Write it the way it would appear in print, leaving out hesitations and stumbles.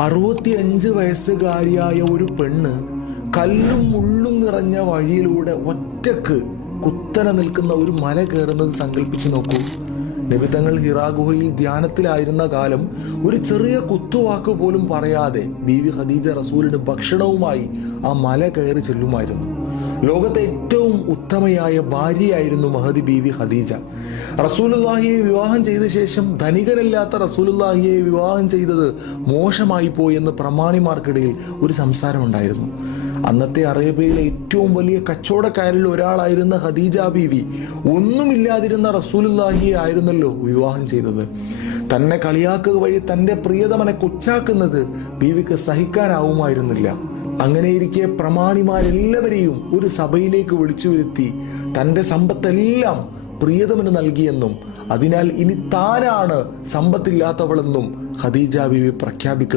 65 വയസ്സുകാരിയായ ഒരു പെണ്ണ് കല്ലും മുള്ളും നിറഞ്ഞ വഴിയിലൂടെ ഒറ്റക്ക് കുത്തനെ നിൽക്കുന്ന ഒരു മല കയറുന്നത് സങ്കല്പിച്ചു നോക്കൂ. നബി തങ്ങൾ ഹിറാ ഗുഹയിൽ ധ്യാനത്തിലായിരുന്ന കാലം ഒരു ചെറിയ കുത്തുവാക്ക് പോലും പറയാതെ ബീവി ഖദീജ റസൂലിന് ഭക്ഷണവുമായി ആ മല കയറി ചെല്ലുമായിരുന്നു. ലോകത്തെ ഏറ്റവും ഉത്തമയായ ഭാര്യയായിരുന്നു മഹദി ബീവി ഖദീജ. റസൂലുള്ളാഹിയെ വിവാഹം ചെയ്ത ശേഷം ധനികരല്ലാത്ത റസൂലുള്ളാഹിയെ വിവാഹം ചെയ്തത് മോശമായി പോയി എന്ന് പ്രമാണിമാർക്കിടയിൽ ഒരു സംസാരമുണ്ടായിരുന്നു. അന്നത്തെ അറേബ്യയിലെ ഏറ്റവും വലിയ കച്ചവടക്കാരിൽ ഒരാളായിരുന്ന ഖദീജ ബീവി ഒന്നുമില്ലാതിരുന്ന റസൂലുള്ളാഹിയെ ആയിരുന്നല്ലോ വിവാഹം ചെയ്തത്. തന്നെ കളിയാക്കുക വഴി തന്റെ പ്രിയതമനെ കൊച്ചാക്കുന്നത് ബീവിക്ക് സഹിക്കാനാവുമായിരുന്നില്ല. അങ്ങനെയിരിക്കെ പ്രമാണിമാരെല്ലാവരെയും ഒരു സഭയിലേക്ക് വിളിച്ചു വരുത്തി തന്റെ സമ്പത്തെല്ലാം പ്രിയതമന് നൽകിയെന്നും അതിനാൽ ഇനി താനാണ് സമ്പത്തില്ലാത്തവളെന്നും ഖദീജ ബീവി പ്രഖ്യാപിക്കുന്നു.